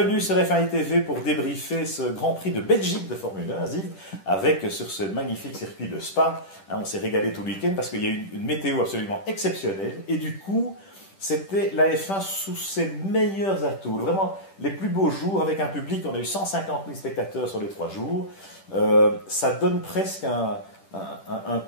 bienvenue sur F1 TV pour débriefer ce Grand Prix de Belgique de Formule 1, Ziv, avec sur ce magnifique circuit de Spa. On s'est régalé tout le week-end parce qu'il y a eu une météo absolument exceptionnelle et du coup, c'était la F1 sous ses meilleurs atouts. Vraiment, les plus beaux jours avec un public, on a eu 150 000 spectateurs sur les 3 jours. Ça donne presque un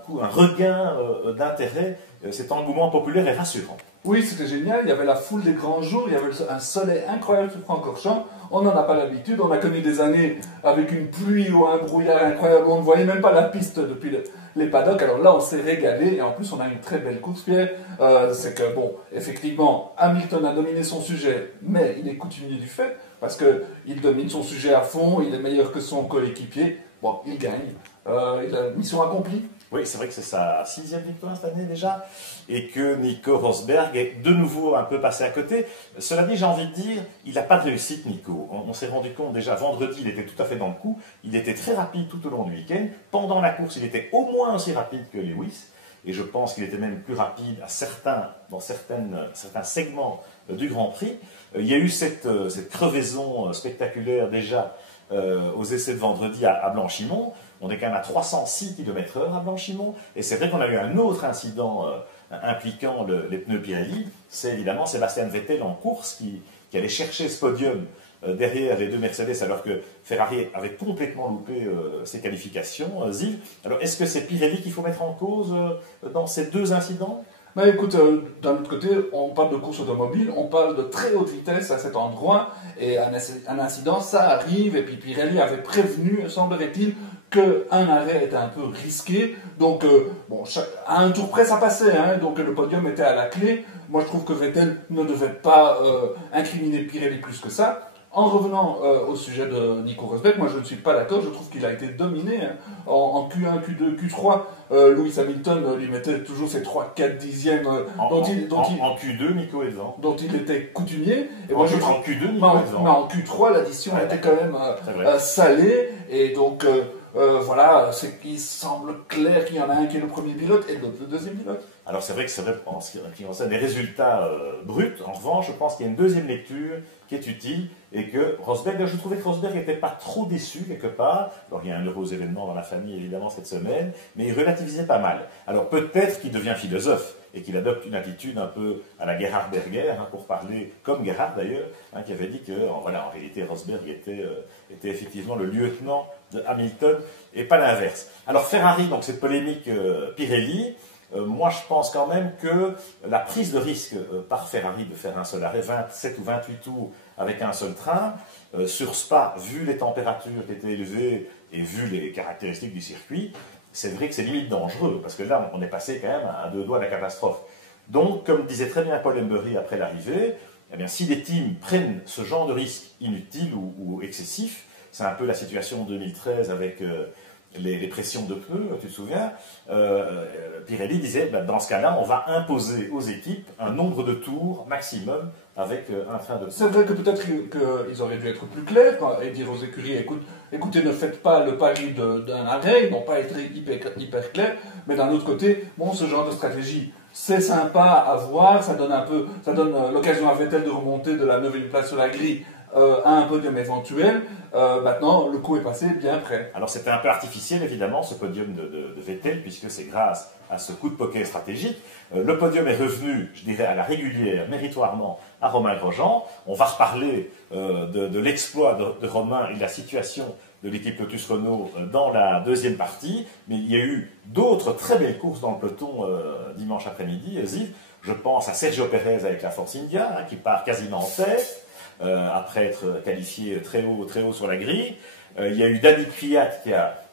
regain d'intérêt. Cet engouement populaire est rassurant. Oui, c'était génial. Il y avait la foule des grands jours, il y avait un soleil incroyable sur Francorchamps. On n'en a pas l'habitude. On a connu des années avec une pluie ou un brouillard incroyable. On ne voyait même pas la piste depuis les paddocks. Alors là, on s'est régalé. Et en plus, on a une très belle course, Pierre. C'est que, bon, effectivement, Hamilton a dominé son sujet, mais il est coutumier du fait, parce qu'il domine son sujet à fond, il est meilleur que son coéquipier. Bon, il gagne. Il a mission accomplie. Oui, c'est vrai que c'est sa 6e victoire cette année déjà, et que Nico Rosberg est de nouveau un peu passé à côté. Cela dit, j'ai envie de dire, il n'a pas de réussite, Nico. On s'est rendu compte déjà vendredi, il était tout à fait dans le coup. Il était très rapide tout au long du week-end. Pendant la course, il était au moins aussi rapide que Lewis, et je pense qu'il était même plus rapide dans certains segments du Grand Prix. Il y a eu cette crevaison spectaculaire déjà aux essais de vendredi à Blanchimont. On est quand même à 306 km/h à Blanchimont. Et c'est vrai qu'on a eu un autre incident impliquant les pneus Pirelli. C'est évidemment Sébastien Vettel en course qui allait chercher ce podium derrière les deux Mercedes alors que Ferrari avait complètement loupé ses qualifications. Ziv, alors est-ce que c'est Pirelli qu'il faut mettre en cause dans ces deux incidents ? Mais écoute, d'un autre côté, on parle de course automobile, on parle de très haute vitesse à cet endroit, et un incident, ça arrive, et puis Pirelli avait prévenu, semblerait-il, qu'un arrêt était un peu risqué, donc bon, à un tour près ça passait, hein, donc le podium était à la clé. Moi je trouve que Vettel ne devait pas incriminer Pirelli plus que ça. En revenant au sujet de Nico Rosberg, moi je ne suis pas d'accord, je trouve qu'il a été dominé hein. En Q1, Q2, Q3, Lewis Hamilton lui mettait toujours ses 3-4 dixièmes en Q2, Nico est devant. Dont il était coutumier. Et moi, en Q2, Nico est devant. Mais en Q3, l'addition était quand même salée, et donc voilà, il semble clair qu'il y en a un qui est le premier pilote et l'autre le deuxième pilote. Alors c'est vrai que c'est vrai en ce qui concerne les résultats bruts. En revanche, je pense qu'il y a une deuxième lecture qui est utile et que Rosberg, je trouvais que Rosberg n'était pas trop déçu quelque part. Alors il y a un heureux événement dans la famille évidemment cette semaine, mais il relativisait pas mal. Alors peut-être qu'il devient philosophe et qu'il adopte une attitude un peu à la Gerhard Berger, hein, pour parler comme Gerhard d'ailleurs, hein, qui avait dit que voilà, en réalité Rosberg était effectivement le lieutenant de Hamilton et pas l'inverse. Alors Ferrari, donc cette polémique Pirelli, moi je pense quand même que la prise de risque par Ferrari de faire un seul arrêt, 27 ou 28 tours avec un seul train, sur Spa, vu les températures qui étaient élevées et vu les caractéristiques du circuit, c'est vrai que c'est limite dangereux, parce que là on est passé quand même à 2 doigts de la catastrophe. Donc, comme disait très bien Paul Embury après l'arrivée, eh bien, si les teams prennent ce genre de risque inutile ou excessif, c'est un peu la situation en 2013 avec les pressions de pneus, tu te souviens, Pirelli disait, ben, dans ce cas-là, on va imposer aux équipes un nombre de tours maximum avec un train de... C'est vrai que peut-être qu'ils auraient dû être plus clairs et dire aux écuries, écoutez, ne faites pas le pari d'un arrêt, ils n'ont pas été hyper clairs, mais d'un autre côté, bon, ce genre de stratégie, c'est sympa à voir, ça donne l'occasion à Vettel de remonter de la 9e place sur la grille à un podium éventuel. Maintenant, le coup est passé bien près. Alors c'était un peu artificiel évidemment ce podium de Vettel, puisque c'est grâce à ce coup de poker stratégique. Le podium est revenu, je dirais, à la régulière, méritoirement, à Romain Grosjean. On va reparler de l'exploit de Romain et de la situation de l'équipe Lotus Renault dans la deuxième partie, mais il y a eu d'autres très belles courses dans le peloton dimanche après-midi, Ziv. Je pense à Sergio Pérez avec la Force India, hein, qui part quasiment en tête, après être qualifié très haut sur la grille. Il y a eu Danny Kvyat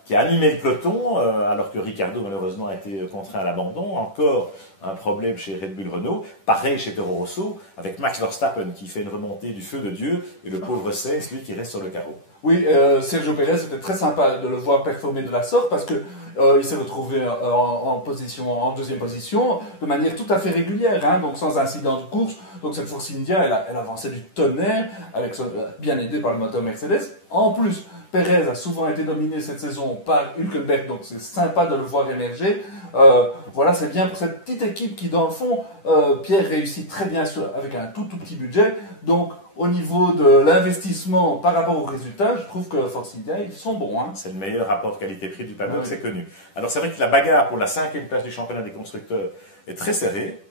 qui a animé le peloton, alors que Ricciardo malheureusement a été contraint à l'abandon. Encore un problème chez Red Bull Renault. Pareil chez Toro Rosso, avec Max Verstappen qui fait une remontée du feu de Dieu, et le pauvre Sainz, lui, qui reste sur le carreau. Oui, Sergio Pérez, c'était très sympa de le voir performer de la sorte, parce que il s'est retrouvé en deuxième position, de manière tout à fait régulière, hein, donc sans incident de course. Donc cette Force India, elle avançait du tonnerre, bien aidée par le moteur Mercedes. En plus, Pérez a souvent été dominé cette saison par Hülkenberg, donc c'est sympa de le voir émerger. Voilà, c'est bien pour cette petite équipe qui, dans le fond, Pierre réussit très bien avec un tout petit budget. Donc, au niveau de l'investissement par rapport aux résultats, je trouve que Force India, ils sont bons. Hein. C'est le meilleur rapport qualité-prix du paddock, Oui. c'est connu. Alors c'est vrai que la bagarre pour la 5e place du championnat des constructeurs est très serrée.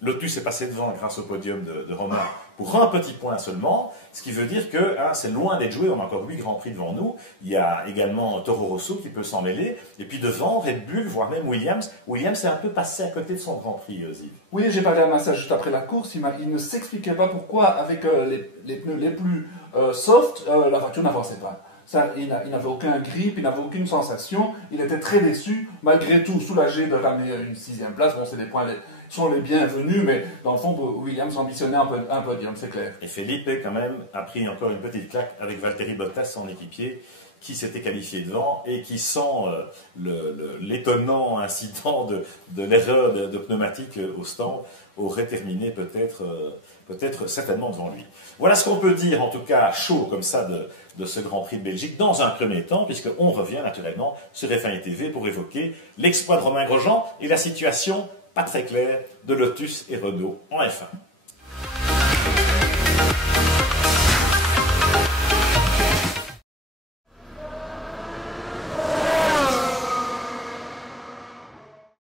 Lotus est passé devant grâce au podium de Romain pour un petit point seulement, ce qui veut dire que c'est loin d'être joué, on a encore 8 Grands Prix devant nous. Il y a également Toro Rosso qui peut s'en mêler, et puis devant Red Bull, voire même Williams. Williams est un peu passé à côté de son Grand Prix, Ziv. Oui, j'ai parlé à Massa juste après la course, il ne s'expliquait pas pourquoi avec les pneus les plus soft, la voiture n'avançait pas. Ça, il n'avait aucun grip, il n'avait aucune sensation, il était très déçu, malgré tout soulagé de ramener une 6e place. Bon, c'est des points sont les bienvenus, mais dans le fond, Williams ambitionnait un podium, c'est clair. Et Felipe, quand même, a pris encore une petite claque avec Valtteri Bottas, son équipier, qui s'était qualifié devant et qui, sans l'étonnant incident de l'erreur de pneumatique au stand, aurait terminé peut-être certainement devant lui. Voilà ce qu'on peut dire, en tout cas, à chaud comme ça, de ce Grand Prix de Belgique, dans un premier temps, puisqu'on revient naturellement sur F1 TV pour évoquer l'exploit de Romain Grosjean et la situation pas très claire de Lotus et Renault en F1.